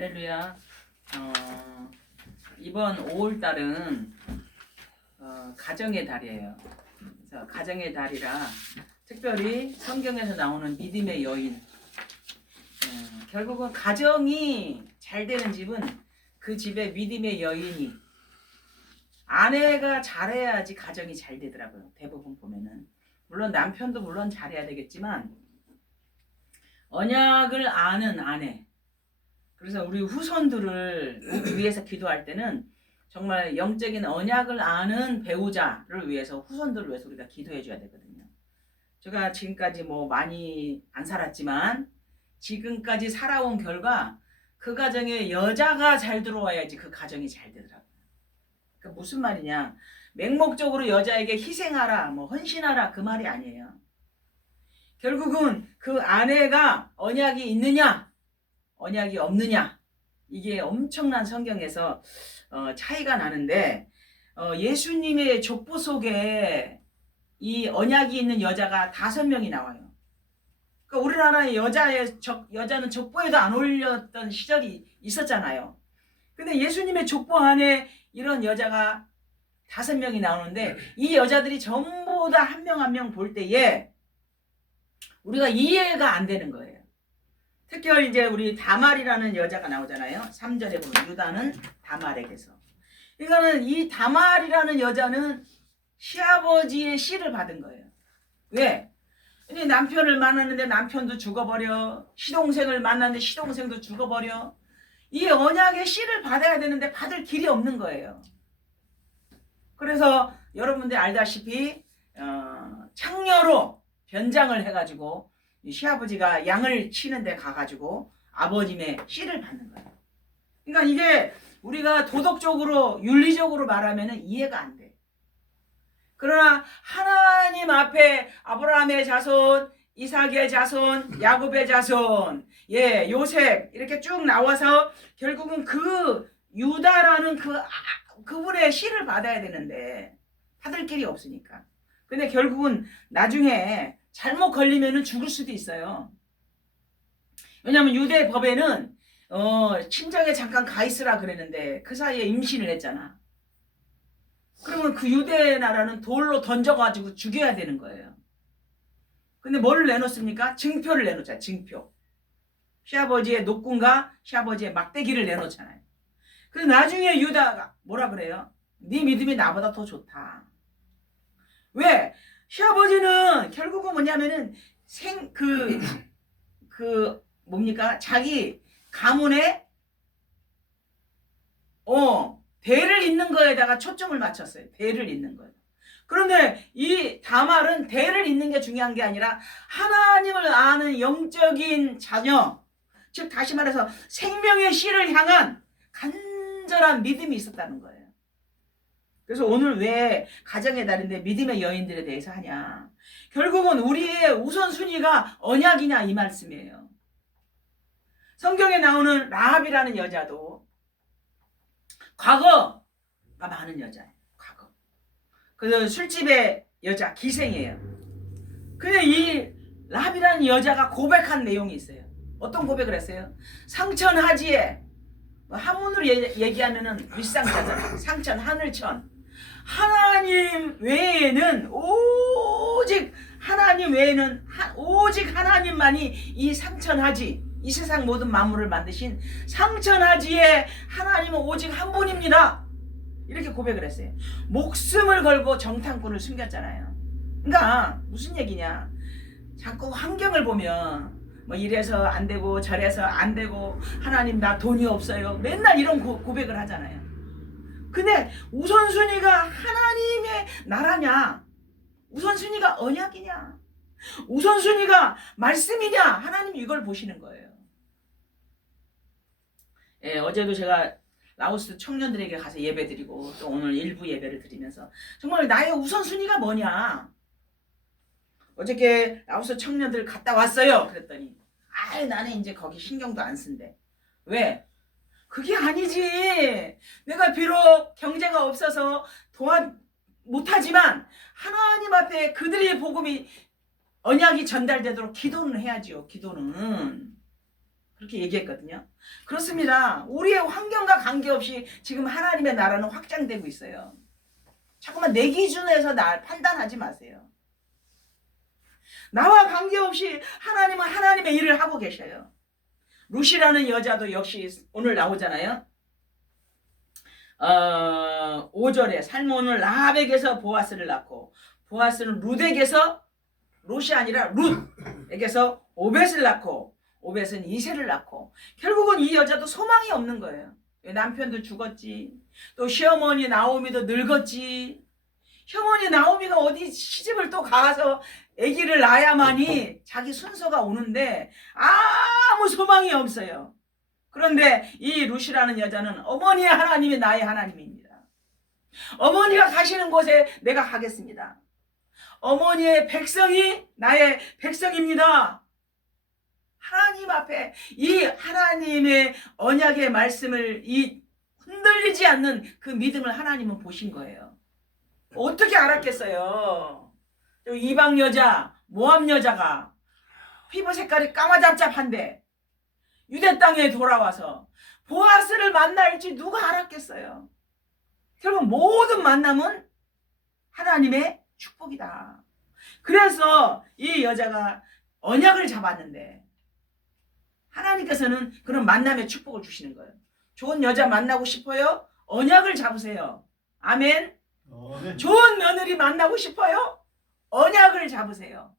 할렐루야. 이번 5월 달은 가정의 달이에요. 그래서 가정의 달이라 특별히 성경에서 나오는 믿음의 여인. 결국은 가정이 잘 되는 집은 그 집에 믿음의 여인이, 아내가 잘해야지 가정이 잘 되더라고요. 대부분 보면은. 물론 남편도 물론 잘해야 되겠지만 언약을 아는 아내, 그래서 우리 후손들을 위해서 기도할 때는 정말 영적인 언약을 아는 배우자를 위해서, 후손들을 위해서 우리가 기도해 줘야 되거든요. 제가 지금까지 뭐 많이 안 살았지만 지금까지 살아온 결과 그 가정에 여자가 잘 들어와야지 그 가정이 잘 되더라고요. 그러니까 무슨 말이냐, 맹목적으로 여자에게 희생하라, 뭐 헌신하라, 그 말이 아니에요. 결국은 그 아내가 언약이 있느냐 언약이 없느냐, 이게 엄청난 성경에서 차이가 나는데, 예수님의 족보 속에 이 언약이 있는 여자가 5명이 나와요. 그러니까 우리나라의 여자는 족보에도 안 올렸던 시절이 있었잖아요. 근데 예수님의 족보 안에 이런 여자가 5명이 나오는데, 이 여자들이 전부 다 한 명 한 명 볼 때에 우리가 이해가 안 되는 거예요. 특히 이제 우리 다말이라는 여자가 나오잖아요. 3절에 보면 유다는 다말에게서. 그러니까는 이 다말이라는 여자는 시아버지의 씨를 받은 거예요. 왜? 남편을 만났는데 남편도 죽어버려. 시동생을 만났는데 시동생도 죽어버려. 이 언약의 씨를 받아야 되는데 받을 길이 없는 거예요. 그래서 여러분들 알다시피 창녀로 변장을 해가지고 시아버지가 양을 치는데 가가지고 아버님의 씨를 받는 거예요. 그러니까 이게 우리가 도덕적으로 윤리적으로 말하면 이해가 안 돼. 그러나 하나님 앞에 아브라함의 자손, 이삭의 자손, 야곱의 자손, 요셉 이렇게 쭉 나와서 결국은 그 유다라는 그분의 씨를 받아야 되는데 받을 길이 없으니까. 근데 결국은 나중에 잘못 걸리면은 죽을 수도 있어요. 왜냐하면 유대 법에는 친정에 잠깐 가 있으라 그랬는데 그 사이에 임신을 했잖아. 그러면 그 유대 나라는 돌로 던져가지고 죽여야 되는 거예요. 근데 뭐를 내놓습니까? 증표를 내놓잖아요. 증표. 시아버지의 노군과 시아버지의 막대기를 내놓잖아요. 그래서 나중에 유다가 뭐라 그래요? 네 믿음이 나보다 더 좋다. 왜? 시아버지는 결국은 뭐냐면은 뭡니까? 자기 가문에 대를 잇는 거에다가 초점을 맞췄어요. 대를 잇는 거예요. 그런데 이 다말은 대를 잇는 게 중요한 게 아니라 하나님을 아는 영적인 자녀, 즉 다시 말해서 생명의 씨를 향한 간절한 믿음이 있었다는 거예요. 그래서 오늘 왜 가정의 달인데 믿음의 여인들에 대해서 하냐, 결국은 우리의 우선순위가 언약이냐 이 말씀이에요. 성경에 나오는 라합이라는 여자도 과거가 많은 여자예요. 과거. 그래서 술집의 여자, 기생이에요. 근데 이 라합이라는 여자가 고백한 내용이 있어요. 어떤 고백을 했어요? 상천하지에, 한문으로 얘기하면은 윗상자잖아요. 상천, 하늘천. 하나님 외에는 오직 하나님만이 이 상천하지, 이 세상 모든 만물을 만드신 상천하지에 하나님은 오직 한 분입니다. 이렇게 고백을 했어요. 목숨을 걸고 정탐꾼을 숨겼잖아요. 그러니까 무슨 얘기냐, 자꾸 환경을 보면 뭐 이래서 안 되고 저래서 안 되고, 하나님 나 돈이 없어요, 맨날 이런 고백을 하잖아요. 근데 우선순위가 하나님의 나라냐, 우선순위가 언약이냐, 우선순위가 말씀이냐, 하나님 이걸 보시는 거예요. 어제도 제가 라오스 청년들에게 가서 예배 드리고 또 오늘 일부 예배를 드리면서 정말 나의 우선순위가 뭐냐, 어저께 라오스 청년들 갔다 왔어요. 그랬더니 나는 이제 거기 신경도 안 쓴대. 왜? 그게 아니지. 내가 비록 경제가 없어서 못하지만 하나님 앞에 그들의 복음이, 언약이 전달되도록 기도는 해야지요. 기도는. 그렇게 얘기했거든요. 그렇습니다. 우리의 환경과 관계없이 지금 하나님의 나라는 확장되고 있어요. 자꾸만 내 기준에서 날 판단하지 마세요. 나와 관계없이 하나님은 하나님의 일을 하고 계셔요. 루시라는 여자도 역시 오늘 나오잖아요. 5절에 살몬은 라합에게서 보아스를 낳고 보아스는 룻에게서 롯이 아니라 룻에게서 오벳을 낳고 오벳은 이새를 낳고 결국은 이 여자도 소망이 없는 거예요. 남편도 죽었지. 또 시어머니 나오미도 늙었지. 시어머니 나오미가 어디 시집을 또 가서 아기를 낳아야만이 자기 순서가 오는데 아무 소망이 없어요. 그런데 이 룻이라는 여자는 어머니의 하나님이 나의 하나님입니다. 어머니가 가시는 곳에 내가 가겠습니다. 어머니의 백성이 나의 백성입니다. 하나님 앞에 이 하나님의 언약의 말씀을 이 흔들리지 않는 그 믿음을 하나님은 보신 거예요. 어떻게 알았겠어요? 이방 여자, 모압 여자가 피부 색깔이 까마잡잡한데 유대 땅에 돌아와서 보아스를 만날지 누가 알았겠어요? 결국 모든 만남은 하나님의 축복이다. 그래서 이 여자가 언약을 잡았는데 하나님께서는 그런 만남의 축복을 주시는 거예요. 좋은 여자 만나고 싶어요? 언약을 잡으세요. 아멘. 좋은 며느리 만나고 싶어요? 언약을 잡으세요.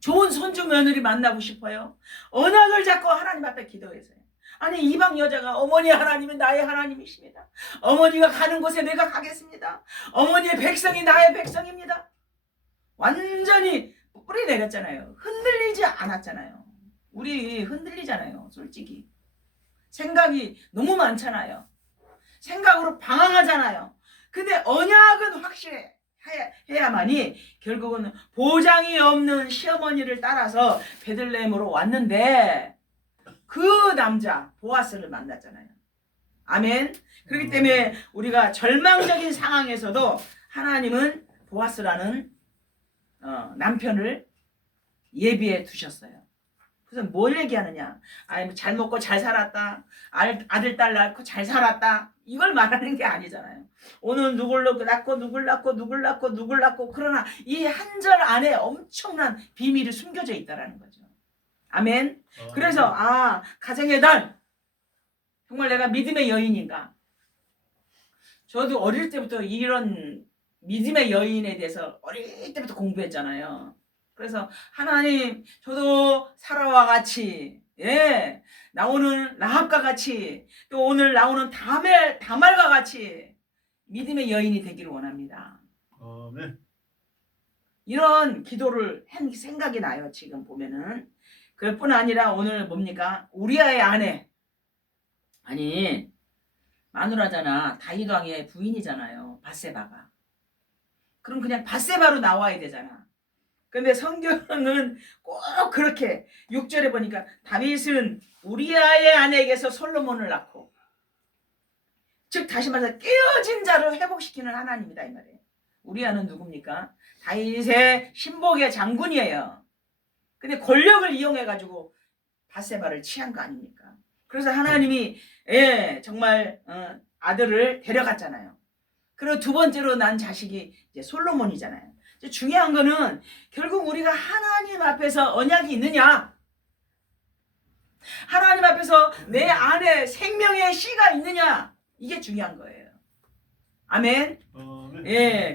좋은 손주 며느리 만나고 싶어요? 언약을 잡고 하나님 앞에 기도해서요. 아니 이방 여자가 어머니 하나님은 나의 하나님이십니다. 어머니가 가는 곳에 내가 가겠습니다. 어머니의 백성이 나의 백성입니다. 완전히 뿌리 내렸잖아요. 흔들리지 않았잖아요. 우리 흔들리잖아요. 솔직히 생각이 너무 많잖아요. 생각으로 방황하잖아요. 근데 언약은 확실해 해야만이 결국은 보장이 없는 시어머니를 따라서 베들레헴으로 왔는데 그 남자 보아스를 만났잖아요. 아멘. 그렇기 때문에 우리가 절망적인 상황에서도 하나님은 보아스라는 남편을 예비해 두셨어요. 그래서 뭘 얘기하느냐? 아니 잘 먹고 잘 살았다. 아들 딸 낳고 잘 살았다. 이걸 말하는 게 아니잖아요. 오늘 누굴 낳고 누굴 낳고 누굴 낳고 누굴 낳고 그러나 이 한 절 안에 엄청난 비밀이 숨겨져 있다라는 거죠. 아멘. 그래서 가정의 달 정말 내가 믿음의 여인인가? 저도 어릴 때부터 이런 믿음의 여인에 대해서 어릴 때부터 공부했잖아요. 그래서 하나님 저도 사라와 같이 나오는 라합과 같이 또 오늘 나오는 다말과 같이 믿음의 여인이 되기를 원합니다. 네. 이런 기도를 한 생각이 나요. 지금 보면은 그뿐 아니라 오늘 뭡니까? 우리아의 아내 아니 마누라잖아. 다윗 왕의 부인이잖아요. 밧세바가. 그럼 그냥 밧세바로 나와야 되잖아. 근데 성경은 꼭 그렇게 6절에 보니까 다윗은 우리아의 아내에게서 솔로몬을 낳고 즉 다시 말해서 깨어진 자를 회복시키는 하나님이다 이 말이에요. 우리아는 누굽니까? 다윗의 신복의 장군이에요. 근데 권력을 이용해 가지고 밧세바를 취한 거 아닙니까? 그래서 하나님이 정말 아들을 데려갔잖아요. 그리고 두 번째로 난 자식이 이제 솔로몬이잖아요. 중요한 거는 결국 우리가 하나님 앞에서 언약이 있느냐, 하나님 앞에서 내 안에 생명의 씨가 있느냐, 이게 중요한 거예요. 아멘.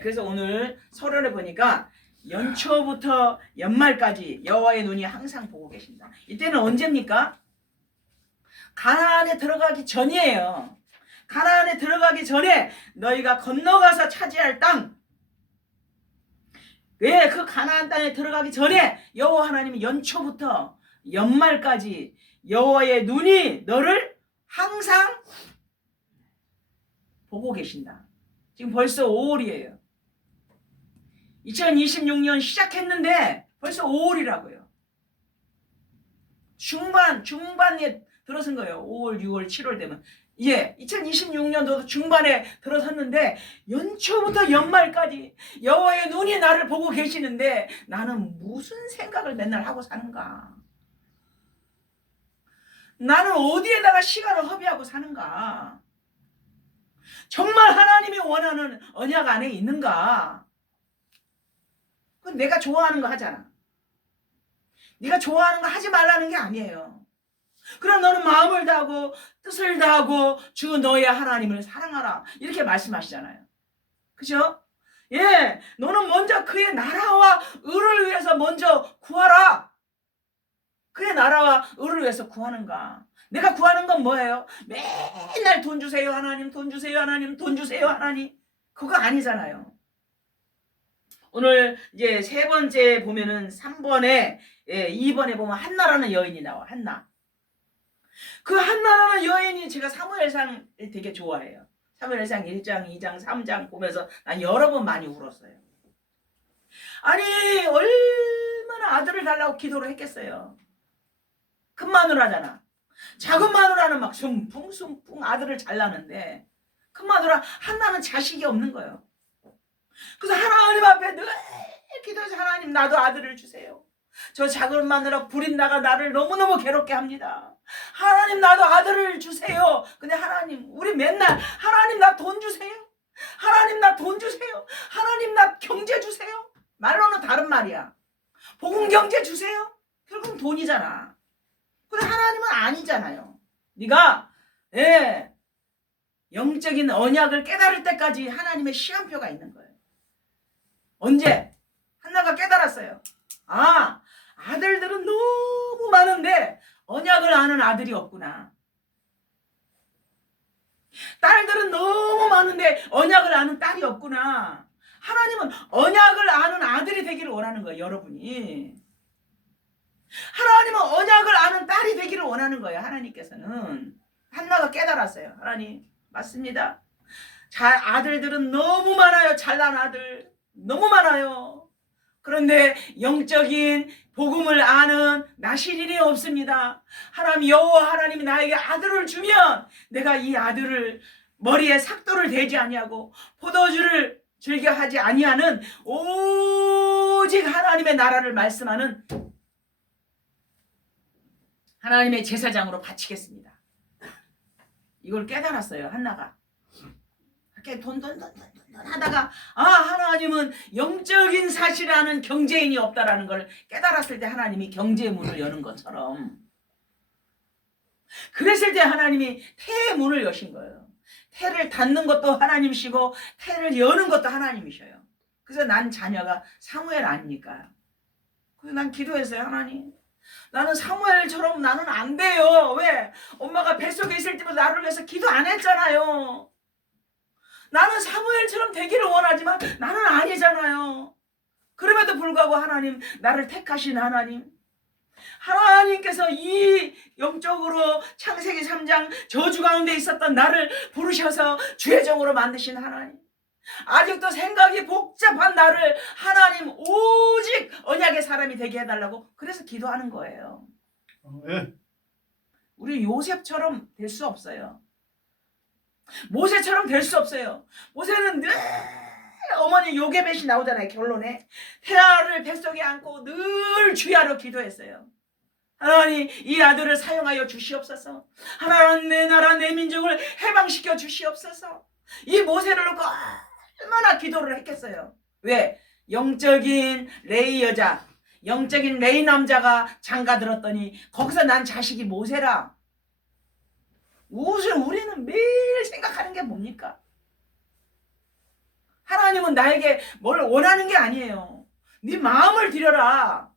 그래서 오늘 설원에 보니까 연초부터 연말까지 여호와의 눈이 항상 보고 계신다. 이때는 언제입니까? 가나안에 들어가기 전이에요. 가나안에 들어가기 전에 너희가 건너가서 차지할 땅, 그 가나안 땅에 들어가기 전에 여호와 하나님이 연초부터 연말까지 여호와의 눈이 너를 항상 보고 계신다. 지금 벌써 5월이에요. 2026년 시작했는데 벌써 5월이라고요. 중반에 들어선 거예요. 5월, 6월, 7월 되면. 2026년도도 중반에 들어섰는데 연초부터 연말까지 여호와의 눈이 나를 보고 계시는데 나는 무슨 생각을 맨날 하고 사는가? 나는 어디에다가 시간을 허비하고 사는가? 정말 하나님이 원하는 언약 안에 있는가? 그건 내가 좋아하는 거 하잖아. 네가 좋아하는 거 하지 말라는 게 아니에요. 그럼 너는 마음을 다하고 뜻을 다하고 주 너의 하나님을 사랑하라. 이렇게 말씀하시잖아요. 그죠? 예, 너는 먼저 그의 나라와 의를 위해서 먼저 구하라. 그의 나라와 의를 위해서 구하는가? 내가 구하는 건 뭐예요? 맨날 돈 주세요 하나님, 돈 주세요 하나님, 돈 주세요 하나님. 그거 아니잖아요. 오늘 이제 세 번째 보면은 3번에 2번에 보면 한나라는 여인이 나와. 한나. 그 한나라는 여인이 제가 사무엘상 되게 좋아해요. 사무엘상 1장, 2장, 3장 보면서 난 여러 번 많이 울었어요. 아니 얼마나 아들을 달라고 기도를 했겠어요. 큰 마누라잖아. 작은 마누라는 막 숨풍 아들을 잘 낳는데 큰 마누라 한나는 자식이 없는 거예요. 그래서 하나님 앞에 늘 기도해서 하나님 나도 아들을 주세요. 저 작은 마누라 부린다가 나를 너무너무 괴롭게 합니다. 하나님 나도 아들을 주세요. 근데 하나님 우리 맨날 하나님 나 돈 주세요. 하나님 나 돈 주세요. 하나님 나 경제 주세요. 말로는 다른 말이야. 복음 경제 주세요. 결국은 돈이잖아. 근데 하나님은 아니잖아요. 네가 영적인 언약을 깨달을 때까지 하나님의 시간표가 있는 거예요. 언제? 한나가 깨달았어요. 아, 아들들은 너무 많은데 언약을 아는 아들이 없구나. 딸들은 너무 많은데 언약을 아는 딸이 없구나. 하나님은 언약을 아는 아들이 되기를 원하는 거예요. 여러분이. 하나님은 언약을 아는 딸이 되기를 원하는 거예요. 하나님께서는. 한나가 깨달았어요. 하나님 맞습니다. 아들들은 너무 많아요. 잘난 아들 너무 많아요. 그런데 영적인 복음을 아는 나시린이 없습니다. 하나님 여호와 하나님이 나에게 아들을 주면 내가 이 아들을 머리에 삭도를 대지 아니하고 포도주를 즐겨 하지 아니하는 오직 하나님의 나라를 말씀하는 하나님의 제사장으로 바치겠습니다. 이걸 깨달았어요. 한나가. 이렇게 돈 하다가 하나님은 영적인 사실을 아는 경제인이 없다라는 걸 깨달았을 때 하나님이 경제의 문을 여는 것처럼 그랬을 때 하나님이 태의 문을 여신 거예요. 태를 닫는 것도 하나님이시고 태를 여는 것도 하나님이셔요. 그래서 난 자녀가 사무엘 아닙니까? 그래서 난 기도했어요. 하나님 나는 사무엘처럼 나는 안 돼요. 왜? 엄마가 뱃속에 있을 때부터 나를 위해서 기도 안 했잖아요. 나는 사무엘처럼 되기를 원하지만 나는 아니잖아요. 그럼에도 불구하고 하나님 나를 택하신 하나님께서 이 영적으로 창세기 3장 저주 가운데 있었던 나를 부르셔서 주의 종으로 만드신 하나님. 아직도 생각이 복잡한 나를 하나님 오직 언약의 사람이 되게 해달라고 그래서 기도하는 거예요. 우리 요셉처럼 될 수 없어요. 모세처럼 될 수 없어요. 모세는 늘 어머니 요게벳이 나오잖아요. 결론에 태아를 뱃속에 안고 늘 주야로 기도했어요. 하나님 이 아들을 사용하여 주시옵소서. 하나님 내 나라 내 민족을 해방시켜 주시옵소서. 이 모세를 놓고 얼마나 기도를 했겠어요. 왜? 영적인 레이 여자 영적인 레이 남자가 장가들었더니 거기서 난 자식이 모세라. 우리는 매일 생각하는 게 뭡니까? 하나님은 나에게 뭘 원하는 게 아니에요. 네 마음을 드려라.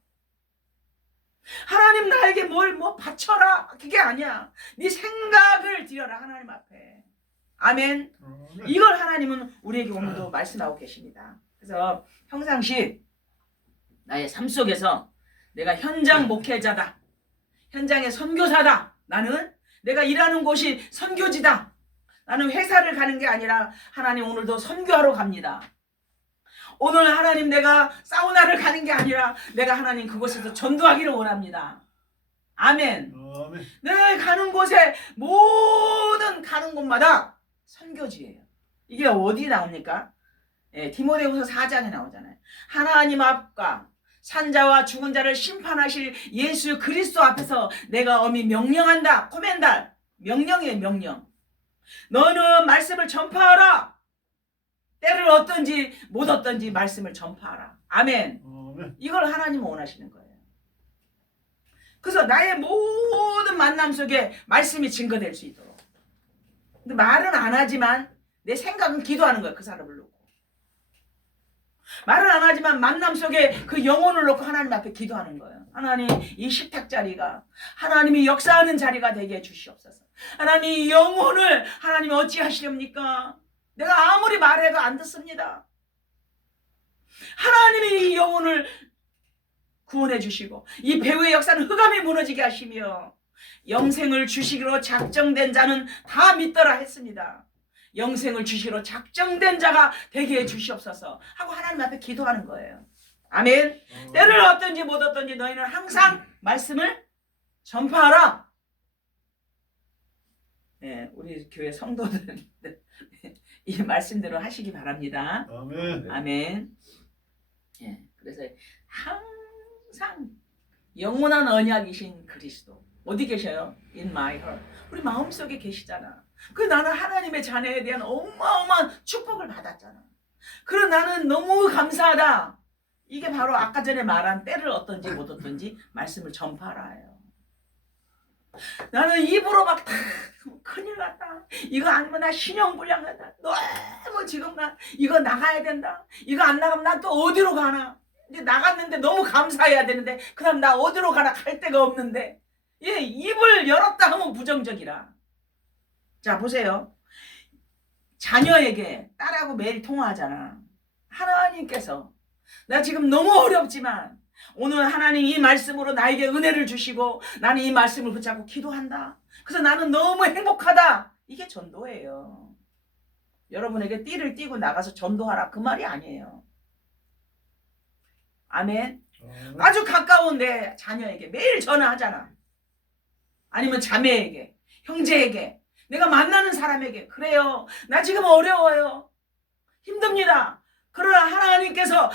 하나님 나에게 뭘 바쳐라. 그게 아니야. 네 생각을 드려라. 하나님 앞에. 아멘. 이걸 하나님은 우리에게 오늘도 말씀하고 계십니다. 그래서 평상시 나의 삶 속에서 내가 현장 목회자다. 현장의 선교사다. 나는 내가 일하는 곳이 선교지다. 나는 회사를 가는 게 아니라 하나님 오늘도 선교하러 갑니다. 오늘 하나님 내가 사우나를 가는 게 아니라 내가 하나님 그곳에서 전도하기를 원합니다. 아멘. 내 가는 곳에 모든 가는 곳마다 선교지예요. 이게 어디 나옵니까? 디모데후서 4장에 나오잖아요. 하나님 앞과 산자와 죽은 자를 심판하실 예수 그리스도 앞에서 내가 엄히 명령한다. 코멘달. 명령이에요, 명령. 너는 말씀을 전파하라. 때를 얻든지 못 얻든지 말씀을 전파하라. 아멘. 이걸 하나님은 원하시는 거예요. 그래서 나의 모든 만남 속에 말씀이 증거될 수 있도록. 근데 말은 안 하지만 내 생각은 기도하는 거예요. 그 사람을 놓고. 말은 안 하지만 만남 속에 그 영혼을 놓고 하나님 앞에 기도하는 거예요. 하나님, 이 식탁 자리가 하나님이 역사하는 자리가 되게 해주시옵소서. 하나님, 이 영혼을 하나님이 어찌하시렵니까? 내가 아무리 말해도 안 듣습니다. 하나님이 이 영혼을 구원해 주시고 이 배우의 역사는 흑암이 무너지게 하시며 영생을 주시기로 작정된 자는 다 믿더라 했습니다. 영생을 주시기로 작정된 자가 되게 해 주시옵소서 하고 하나님 앞에 기도하는 거예요. 아멘. 때를 얻든지 못 얻든지 너희는 항상 말씀을 전파하라. 네, 우리 교회 성도들 이 말씀대로 하시기 바랍니다. 아멘. 아멘. 예, 그래서 항상 영원한 언약이신 그리스도 어디 계셔요? In my heart. 우리 마음속에 계시잖아. 그 나는 하나님의 자녀에 대한 어마어마한 축복을 받았잖아. 그래 나는 너무 감사하다. 이게 바로 아까 전에 말한 때를 얻든지 못 얻든지 말씀을 전파하라요. 나는 입으로 막 다 큰일 났다. 이거 아니면 나 신용불량하다. 너무 지금 나 이거 나가야 된다. 이거 안 나가면 난 또 어디로 가나. 이제 나갔는데 너무 감사해야 되는데 그다음 나 어디로 가나 갈 데가 없는데 예, 입을 열었다 하면 부정적이라. 자 보세요. 자녀에게 딸하고 매일 통화하잖아. 하나님께서 나 지금 너무 어렵지만 오늘 하나님 이 말씀으로 나에게 은혜를 주시고 나는 이 말씀을 붙잡고 기도한다. 그래서 나는 너무 행복하다. 이게 전도예요. 여러분에게 띠를 띠고 나가서 전도하라 그 말이 아니에요. 아멘. 아주 가까운 내 자녀에게 매일 전화하잖아. 아니면 자매에게, 형제에게, 내가 만나는 사람에게 그래요. 나 지금 어려워요. 힘듭니다. 그러나 하나님께서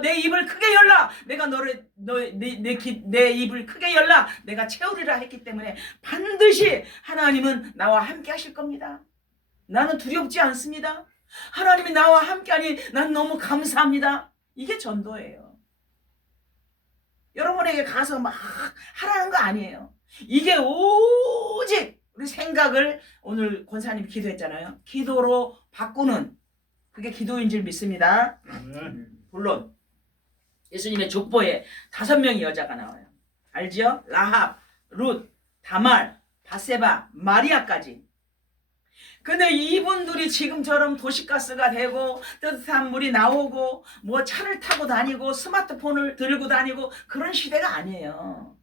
내 입을 크게 열라. 내가 내 입을 크게 열라. 내가 채우리라 했기 때문에 반드시 하나님은 나와 함께 하실 겁니다. 나는 두렵지 않습니다. 하나님이 나와 함께하니 난 너무 감사합니다. 이게 전도예요. 여러분에게 가서 막 하라는 거 아니에요. 이게 오직 우리 생각을 오늘 권사님이 기도했잖아요. 기도로 바꾸는 그게 기도인 줄 믿습니다. 물론 예수님의 족보에 5명의 여자가 나와요. 알지요? 라합, 룻, 다말, 바세바, 마리아까지. 근데 이분들이 지금처럼 도시가스가 되고 뜨뜻한 물이 나오고 뭐 차를 타고 다니고 스마트폰을 들고 다니고 그런 시대가 아니에요.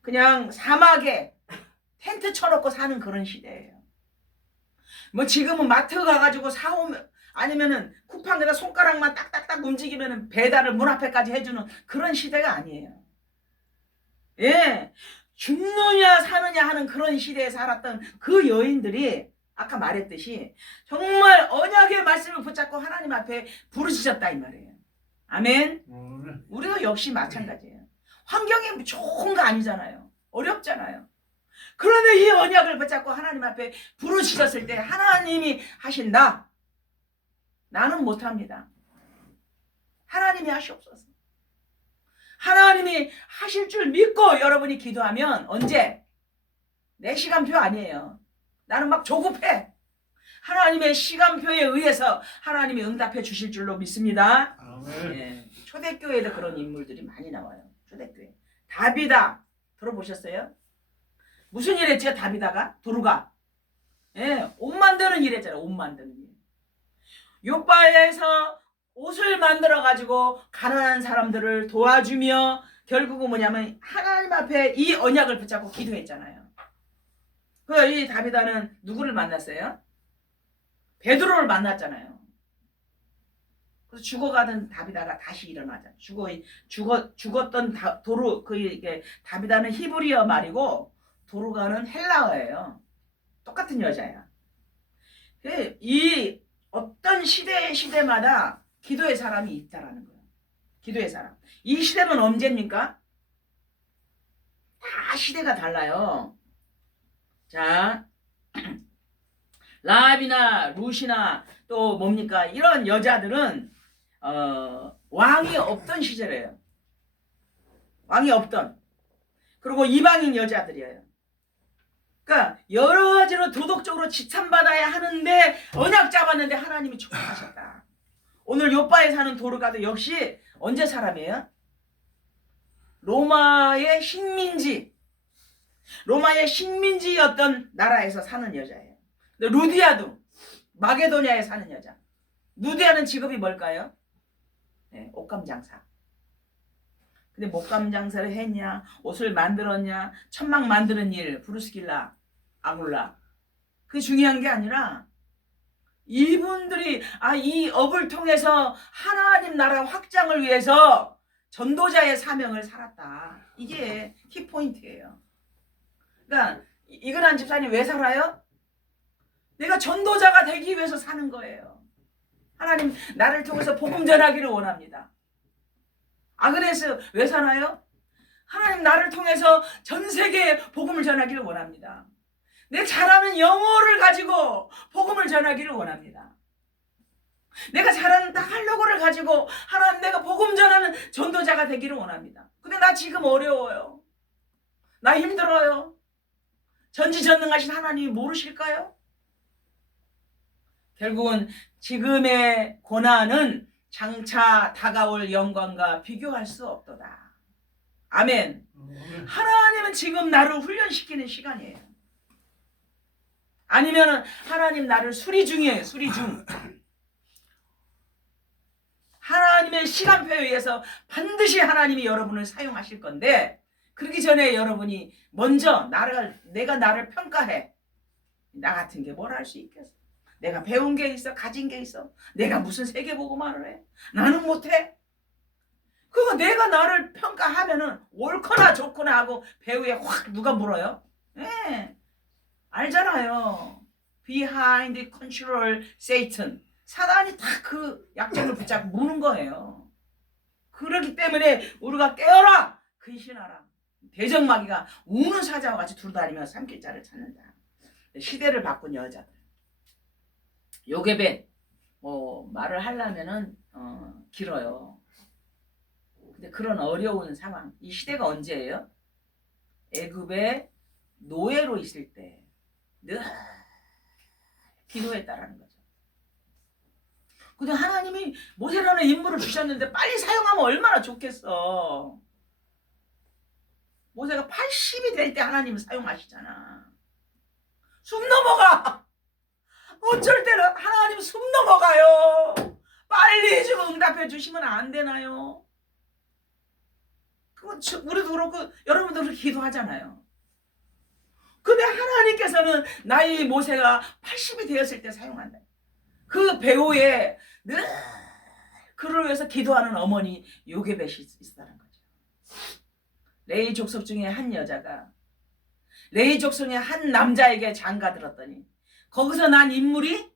그냥 사막에 텐트 쳐놓고 사는 그런 시대예요. 뭐 지금은 마트 가가지고 사오면 아니면은 쿠팡에다 손가락만 딱딱딱 움직이면은 배달을 문 앞에까지 해주는 그런 시대가 아니에요. 예, 죽느냐 사느냐 하는 그런 시대에 살았던 그 여인들이 아까 말했듯이 정말 언약의 말씀을 붙잡고 하나님 앞에 부르짖었다 이 말이에요. 아멘. 우리도 역시 마찬가지예요. 환경이 좋은 거 아니잖아요. 어렵잖아요. 그런데 이 언약을 붙잡고 하나님 앞에 부르짖었을 때 하나님이 하신다. 나는 못합니다. 하나님이 하시옵소서. 하나님이 하실 줄 믿고 여러분이 기도하면 언제? 내 시간표 아니에요. 나는 막 조급해. 하나님의 시간표에 의해서 하나님이 응답해 주실 줄로 믿습니다. 예, 초대교회에도 그런 인물들이 많이 나와요. 초대교회. 다비다 들어보셨어요? 무슨 일 했죠? 다비다가? 도루가. 예, 옷 만드는 일 했잖아요. 옷 만드는 일. 요바에서 옷을 만들어 가지고 가난한 사람들을 도와주며 결국은 뭐냐면 하나님 앞에 이 언약을 붙잡고 기도했잖아요. 그 이 다비다는 누구를 만났어요? 베드로를 만났잖아요. 그래서 죽어가던 다비다가 다시 일어나자. 죽었던 도루 이게 다비다는 히브리어 말이고 도루가는 헬라어예요. 똑같은 여자야. 이 어떤 시대마다 기도의 사람이 있다라는 거예요. 기도의 사람. 이 시대는 언제입니까? 다 시대가 달라요. 자, 라합이나 룻이나 또 뭡니까? 이런 여자들은 왕이 없던 시절이에요. 왕이 없던. 그리고 이방인 여자들이에요. 그러니까 여러 가지로 도덕적으로 지참받아야 하는데 언약 잡았는데 하나님이 축복하셨다. 오늘 요바에 사는 도르가도 역시 언제 사람이에요? 로마의 식민지였던 나라에서 사는 여자예요. 근데 루디아도 마게도냐에 사는 여자. 루디아는 직업이 뭘까요? 네, 옷감 장사. 근데 목감 장사를 했냐, 옷을 만들었냐, 천막 만드는 일, 브루스길라, 아굴라. 그게 중요한 게 아니라 이분들이 이 업을 통해서 하나님 나라 확장을 위해서 전도자의 사명을 살았다. 이게 키포인트예요. 그러니까 이근한 집사님 왜 살아요? 내가 전도자가 되기 위해서 사는 거예요. 하나님 나를 통해서 복음 전하기를 원합니다. 그래서 왜 살아요? 하나님 나를 통해서 전 세계에 복음을 전하기를 원합니다. 내 잘하는 영어를 가지고 복음을 전하기를 원합니다. 내가 잘하는 한국어를 가지고 하나님 내가 복음 전하는 전도자가 되기를 원합니다. 근데 나 지금 어려워요. 나 힘들어요. 전지전능하신 하나님이 모르실까요? 결국은 지금의 고난은 장차 다가올 영광과 비교할 수 없도다. 아멘. 하나님은 지금 나를 훈련시키는 시간이에요. 아니면 하나님 나를 수리 중이에요. 수리 중. 하나님의 시간표에 의해서 반드시 하나님이 여러분을 사용하실 건데 그러기 전에 여러분이 먼저 내가 나를 평가해. 나 같은 게 뭘 할 수 있겠어? 내가 배운 게 있어? 가진 게 있어? 내가 무슨 세계보고말을 해? 나는 못해? 그거 내가 나를 평가하면은 옳거나 좋거나 하고 배우에 확 누가 물어요? 네, 알잖아요. Behind control Satan. 사단이 다 그 약점을 붙잡고 무는 거예요. 그렇기 때문에 우리가 깨어라! 근신하라. 대적마귀가 우는 사자와 같이 두루다니며 삼킬 자를 찾는다. 시대를 바꾼 여자들. 요게벳 말을 하려면은 길어요. 근데 그런 어려운 상황. 이 시대가 언제예요? 애굽의 노예로 있을 때 늘 기도했다라는 거죠. 근데 하나님이 모세라는 인물을 주셨는데 빨리 사용하면 얼마나 좋겠어. 모세가 80이 될 때 하나님을 사용하시잖아. 숨 넘어가. 어쩔 때는 하나님 숨 넘어가요. 빨리 좀 응답해 주시면 안 되나요? 그건 우리도 그렇고 여러분도 그렇게 기도하잖아요. 근데 하나님께서는 나의 모세가 80이 되었을 때 사용한다. 그 배후에 늘 그를 위해서 기도하는 어머니 요게벳이 있다는 거죠. 레위 족속 중에 한 여자가 레위 족속의 한 남자에게 장가들었더니 거기서 난 인물이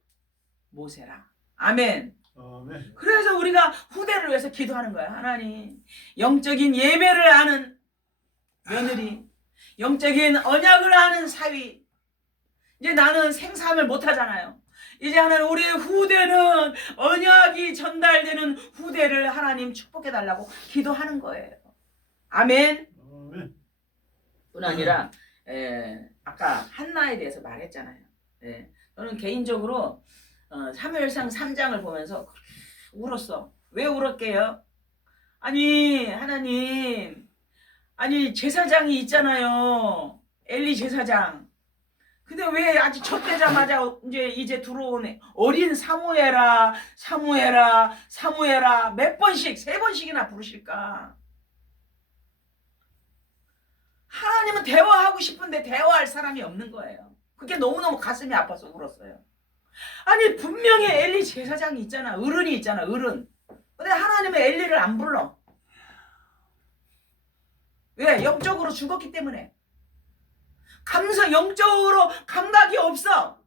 모세라. 아멘. 아멘. 그래서 우리가 후대를 위해서 기도하는 거야. 하나님 영적인 예배를 아는 며느리, 영적인 언약을 아는 사위. 이제 나는 생삼을 못하잖아요. 이제 하나님 우리의 후대는 언약이 전달되는 후대를 하나님 축복해달라고 기도하는 거예요. 아멘. 아멘. 뿐 아니라 아까 한나에 대해서 말했잖아요. 저는 개인적으로 사무엘상 3장을 보면서 울었어. 왜 울었게요? 아니 하나님, 아니 제사장이 있잖아요. 엘리 제사장. 근데 왜 아직 첫 되자마자 이제 들어오네. 어린 사무엘아 몇 번씩 3번씩이나 부르실까? 하나님은 대화하고 싶은데 대화할 사람이 없는 거예요. 그게 너무너무 가슴이 아파서 울었어요. 아니 분명히 엘리 제사장이 있잖아. 어른이 있잖아. 어른. 근데 하나님은 엘리를 안 불러. 왜? 영적으로 죽었기 때문에. 영적으로 감각이 없어.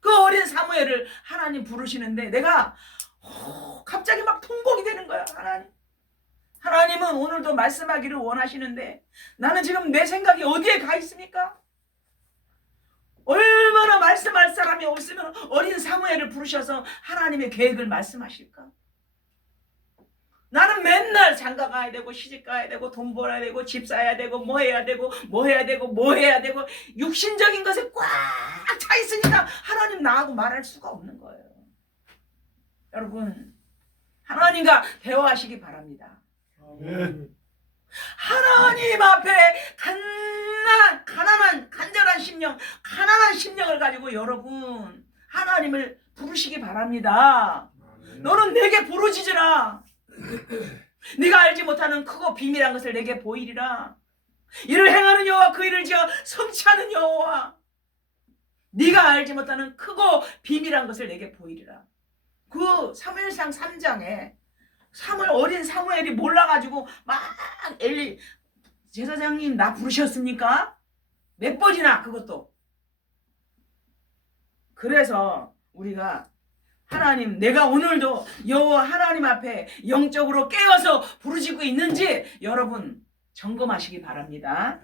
그 어린 사무엘을 하나님 부르시는데 내가 갑자기 막 통곡이 되는 거야. 하나님은 오늘도 말씀하기를 원하시는데 나는 지금 내 생각이 어디에 가 있습니까? 얼마나 말씀할 사람이 없으면 어린 사무엘을 부르셔서 하나님의 계획을 말씀하실까? 나는 맨날 장가 가야 되고 시집 가야 되고 돈 벌어야 되고 집 사야 되고 뭐 해야 되고 뭐 해야 되고 뭐 해야 되고 육신적인 것에 꽉 차 있으니까 하나님 나하고 말할 수가 없는 거예요. 여러분 하나님과 대화하시기 바랍니다. 하나님 앞에 가난한 심령을 가지고 여러분 하나님을 부르시기 바랍니다. 너는 내게 부르짖으라. 네가 알지 못하는 크고 비밀한 것을 내게 보이리라. 이를 행하는 여호와 그 일을 지어 성취하는 여호와 네가 알지 못하는 크고 비밀한 것을 내게 보이리라. 그 사무엘상 3장에 어린 사무엘이 몰라가지고 막 엘리 제사장님 나 부르셨습니까? 몇 번이나 그것도. 그래서 우리가 하나님 내가 오늘도 여호와 하나님 앞에 영적으로 깨어서 부르짖고 있는지 여러분 점검하시기 바랍니다.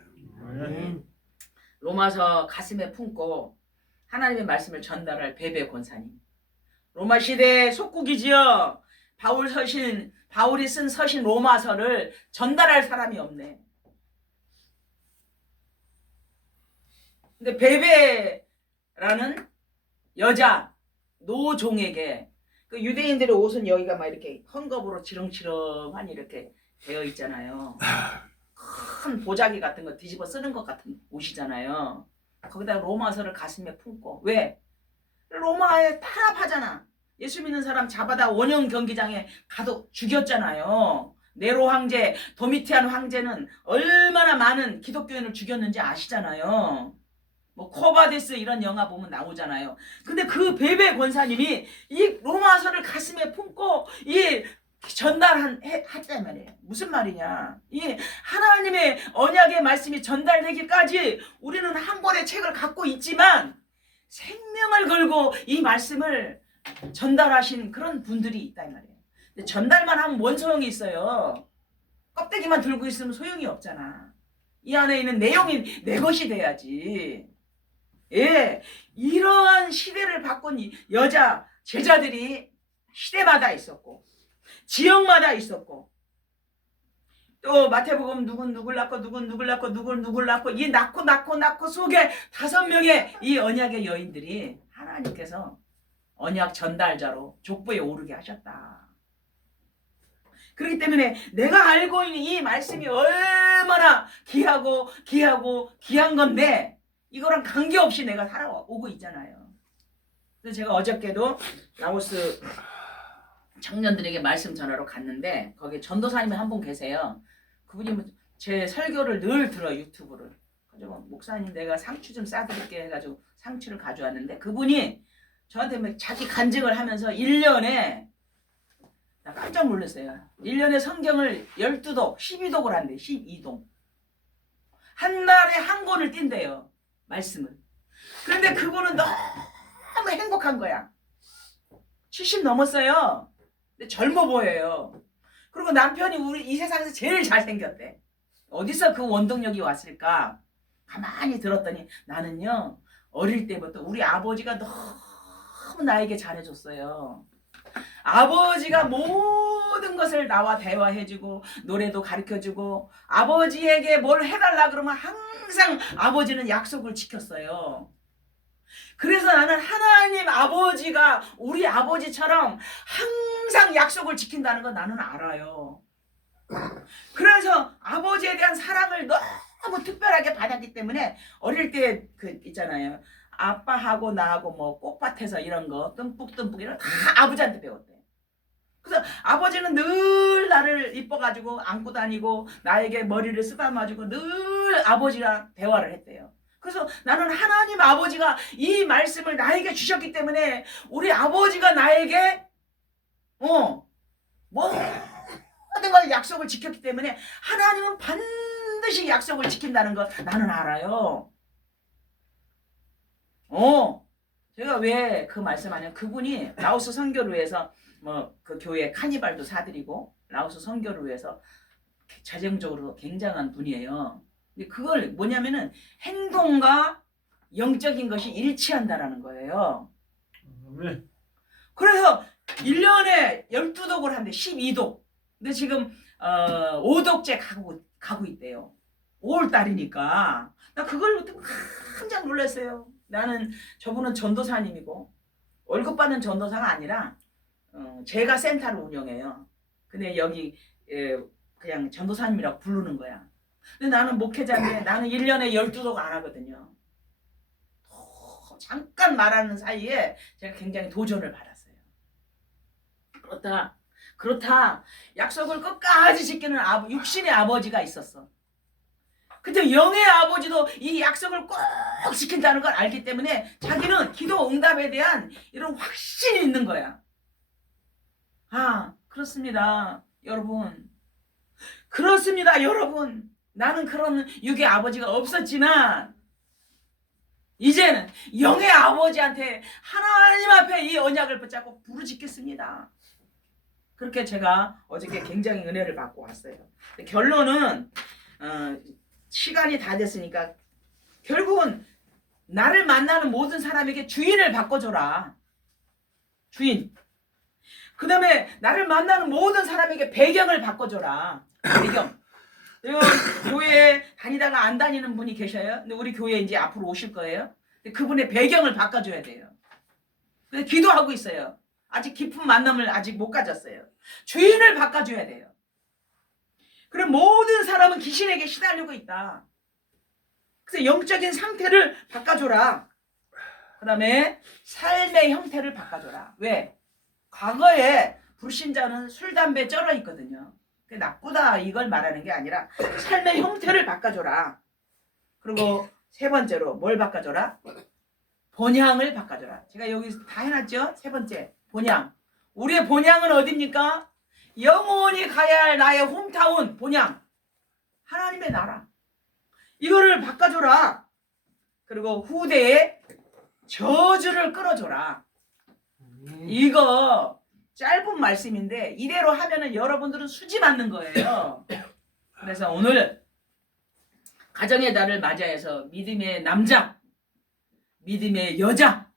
로마서 가슴에 품고 하나님의 말씀을 전달할 베베 권사님. 로마 시대의 속국이지요. 바울이 쓴 서신 로마서를 전달할 사람이 없네. 근데 베베라는 여자 노종에게 그 유대인들의 옷은 여기가 막 이렇게 헝겊으로 지렁지렁하니 이렇게 되어 있잖아요. 큰 보자기 같은 거 뒤집어 쓰는 것 같은 옷이잖아요. 거기다 로마서를 가슴에 품고. 왜? 로마에 탄압하잖아. 예수 믿는 사람 잡아다 원형 경기장에 가도 죽였잖아요. 네로 황제, 도미티안 황제는 얼마나 많은 기독교인을 죽였는지 아시잖아요. 뭐 코바데스 이런 영화 보면 나오잖아요. 근데 그 베베 권사님이 이 로마서를 가슴에 품고 이 전달했단 말이에요. 무슨 말이냐? 이 하나님의 언약의 말씀이 전달되기까지 우리는 한 권의 책을 갖고 있지만 생명을 걸고 이 말씀을 전달하신 그런 분들이 있다 이 말이에요. 근데 전달만 하면 뭔 소용이 있어요? 껍데기만 들고 있으면 소용이 없잖아. 이 안에 있는 내용이 내 것이 돼야지. 예, 이러한 시대를 바꾼 여자 제자들이 시대마다 있었고 지역마다 있었고 또 마태복음 누굴 낳고 누굴 낳고 이 낳고 속에 5명의 이 언약의 여인들이 하나님께서 언약 전달자로 족보에 오르게 하셨다. 그렇기 때문에 내가 알고 있는 이 말씀이 얼마나 귀한 건데 이거랑 관계없이 내가 살아오고 있잖아요. 그래서 제가 어저께도 라오스 청년들에게 말씀 전하러 갔는데 거기 전도사님이 한 분 계세요. 그분이 제 설교를 늘 들어요. 유튜브를. 그래서 목사님 내가 상추 좀 싸드릴게 해가지고 상추를 가져왔는데 그분이 저한테 자기 간증을 하면서 1년에 나 깜짝 놀랐어요. 1년에 성경을 12독 12독을 한대. 12독 한 달에 한 권을 띈대요. 말씀을. 그런데 그분은 너무 행복한 거야. 70 넘었어요. 근데 젊어 보여요. 그리고 남편이 우리 이 세상에서 제일 잘생겼대. 어디서 그 원동력이 왔을까? 가만히 들었더니 나는요 어릴 때부터 우리 아버지가 너무 나에게 잘해줬어요. 아버지가 모든 것을 나와 대화해주고 노래도 가르쳐주고 아버지에게 뭘 해달라 그러면 항상 아버지는 약속을 지켰어요. 그래서 나는 하나님 아버지가 우리 아버지처럼 항상 약속을 지킨다는 건 나는 알아요. 그래서 아버지에 대한 사랑을 너무 특별하게 받았기 때문에 어릴 때 그 있잖아요. 아빠하고 나하고 뭐 꽃밭에서 이런 거 듬뿍 이런 거 다 아버지한테 배웠대. 그래서 아버지는 늘 나를 이뻐가지고 안고 다니고 나에게 머리를 쓰다마주고 늘 아버지랑 대화를 했대요. 그래서 나는 하나님 아버지가 이 말씀을 나에게 주셨기 때문에 우리 아버지가 나에게 모든 걸 약속을 지켰기 때문에 하나님은 반드시 약속을 지킨다는 걸 나는 알아요. 제가 왜 그 말씀하냐면 그분이 라오스 선교를 위해서 뭐 그 교회 카니발도 사드리고 라오스 선교를 위해서 재정적으로 굉장한 분이에요. 근데 그걸 뭐냐면은 행동과 영적인 것이 일치한다라는 거예요. 네. 그래서 1년에 12독을 한대 12독. 근데 지금 5독째 가고 있대요. 5월 달이니까. 나 그걸 듣고 깜짝 놀랐어요. 나는 저분은 전도사님이고 월급 받는 전도사가 아니라 제가 센터를 운영해요. 근데 여기 그냥 전도사님이라고 부르는 거야. 근데 나는 목회자인데 나는 1년에 12독 안 하거든요. 잠깐 말하는 사이에 제가 굉장히 도전을 받았어요. 그렇다 약속을 끝까지 지키는 육신의 아버지가 있었어. 근데 영의 아버지도 이 약속을 꼭 지킨다는 걸 알기 때문에 자기는 기도 응답에 대한 이런 확신이 있는 거야. 그렇습니다 여러분. 그렇습니다 여러분. 나는 그런 육의 아버지가 없었지만 이제는 영의 아버지한테 하나님 앞에 이 언약을 붙잡고 부르짖겠습니다. 그렇게 제가 어저께 굉장히 은혜를 받고 왔어요. 결론은 시간이 다 됐으니까 결국은 나를 만나는 모든 사람에게 주인을 바꿔줘라. 주인. 그 다음에 나를 만나는 모든 사람에게 배경을 바꿔줘라. 배경. 교회에 다니다가 안 다니는 분이 계셔요. 근데 우리 교회에 이제 앞으로 오실 거예요. 근데 그분의 배경을 바꿔줘야 돼요. 근데 기도하고 있어요. 아직 깊은 만남을 아직 못 가졌어요. 주인을 바꿔줘야 돼요. 그럼 모든 사람은 귀신에게 시달리고 있다. 그래서 영적인 상태를 바꿔줘라. 그 다음에 삶의 형태를 바꿔줘라. 왜? 과거에 불신자는 술, 담배 쩔어 있거든요. 그게 나쁘다 이걸 말하는 게 아니라 삶의 형태를 바꿔줘라. 그리고 세 번째로 뭘 바꿔줘라? 본향을 바꿔줘라. 제가 여기 다 해놨죠? 세 번째 본향. 우리의 본향은 어디입니까? 영원히 가야 할 나의 홈타운 본향. 하나님의 나라. 이거를 바꿔줘라. 그리고 후대에 저주를 끌어줘라. 이거 짧은 말씀인데 이대로 하면은 여러분들은 수지 맞는 거예요. 그래서 오늘 가정의 달을 맞이해서 믿음의 남자, 믿음의 여자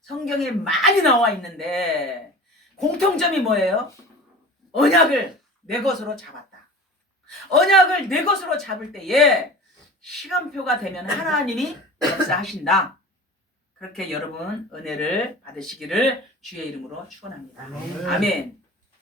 성경에 많이 나와 있는데 공통점이 뭐예요? 언약을 내 것으로 잡았다. 언약을 내 것으로 잡을 때에 시간표가 되면 하나님이 역사하신다. 그렇게 여러분 은혜를 받으시기를 주의 이름으로 축원합니다. 아멘.